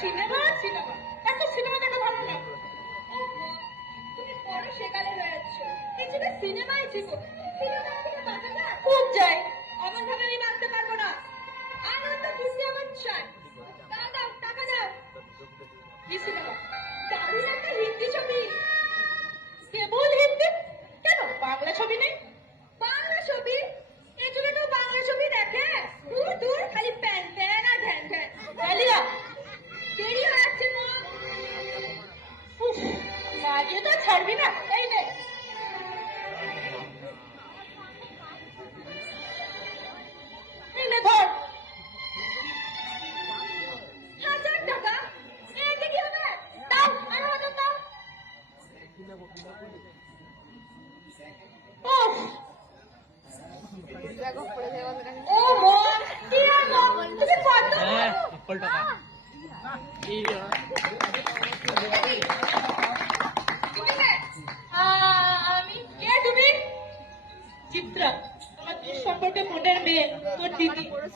Cinema cinema এত cinema ভালো লাগল তুমি বড় যাই আমার ভাবে আমি পারব না। আনন্দ খুশি, আমার সিনেমা, দারুণ একটা হিন্দি ছবি। কেবল হিন্দি? কেন, বাংলা ছবি নেই? বাজিয়ে তো ছাড়বি না? এই নে। কি আরও ও মন তুমি কত হ্যাঁ এই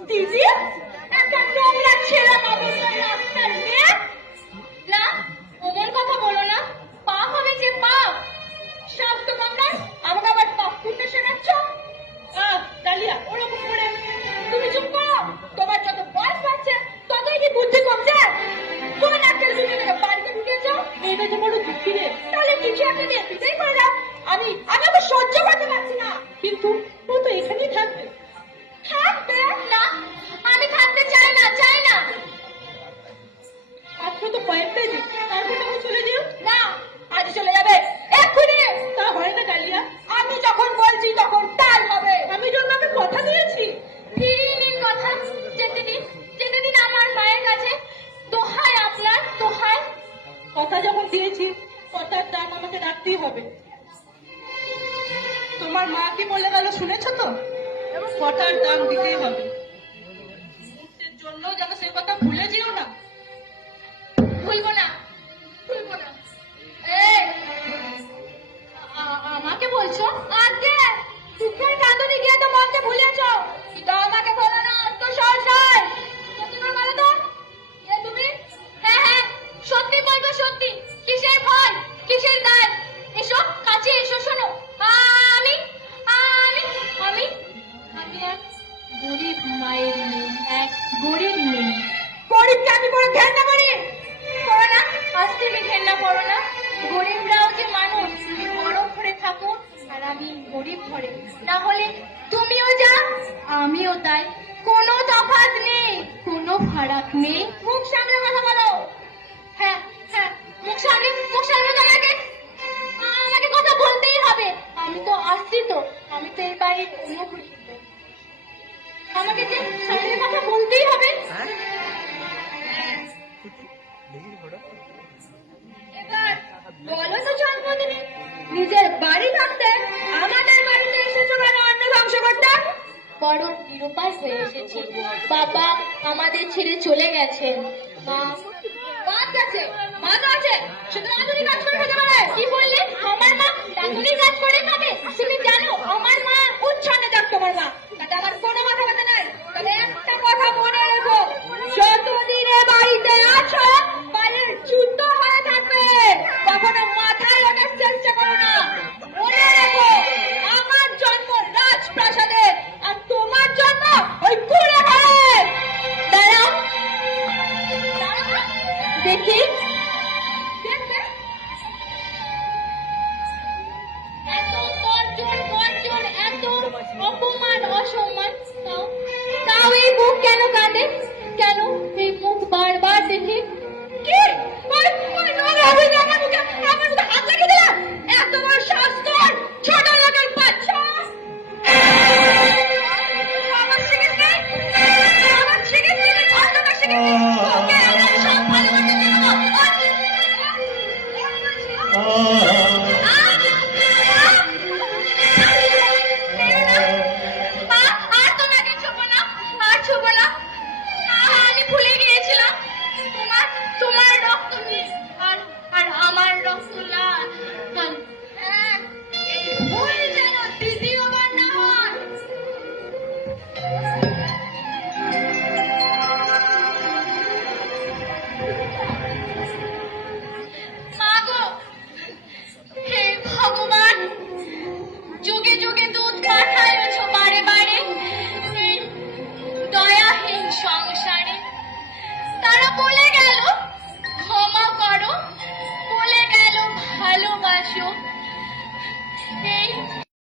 দিদি, একটা নোংরা ছেলে মানুষের রাস্তার মেয়ে না, ওদের কথা বলো না। পাপ হবে যে পাপ। শান্ত বাংলার আমাকে আবার পাপ করতে শেখাচ্ছ? ডালিয়া, ওরকম করে। তুমি চুপ করো। তোমার যত বয়স বাড়ছে ততই কি বুদ্ধি কমছে তুমি নাকের দুটো থেকে বাড়িতে ঢুকেছো ভেবে তো বড় দুঃখী রে, তাহলে কিছু একটা দিয়ে করে দাও আমি আমি সহ্য করতে পারছি না। কিন্তু ও তো এখানেই থাকবে। থাকবে না। আমি থাকতে চাই না চাই না। মাত্র তো কয়েকটা দিন তারপর তখন চলে যেও। না আজ চলে যাবে এক্ষুনি। তা হয় না ডালিয়া আমি যখন বলছি তখন তাই হবে। আমি তো আপনাকে কথা দিয়েছি। ফিরিয়ে কথা যেতে দিন যেতে দিন আমার মায়ের কাছে। দোহাই আপনার দোহাই কথা যখন দিয়েছি কথার দাম আমাকে রাখতেই হবে। তোমার মা কি বলে গেল শুনেছো তো? কথার দাম দিতেই হবে। মুহূর্তের জন্য যেন সেই কথা ভুলে যেও না। ঘরে না তুমিও যা আমিও তাই। কোনো তফাৎ নেই কোনো ফারাক নেই। মুখ সামনে কথা বলো। হ্যাঁ হ্যাঁ মুখ সামনে মুখ সামনে তো আমাকে। কথা বলতেই হবে। আমি তো আসছি তো। আমি তো এই বাড়ির অনুভূতি আমাকে যে সামনে কথা বলতেই হবে। হ্যাঁ? এবার বলো তো জন্মদিনে নিজের বাড়ি বড় নিরুপায় হয়ে এসেছি। বাবা আমাদের ছেড়ে চলে গেছেন। কি বললে? আমার মা রাঁধুনি কাজ করে খাবে। দেখি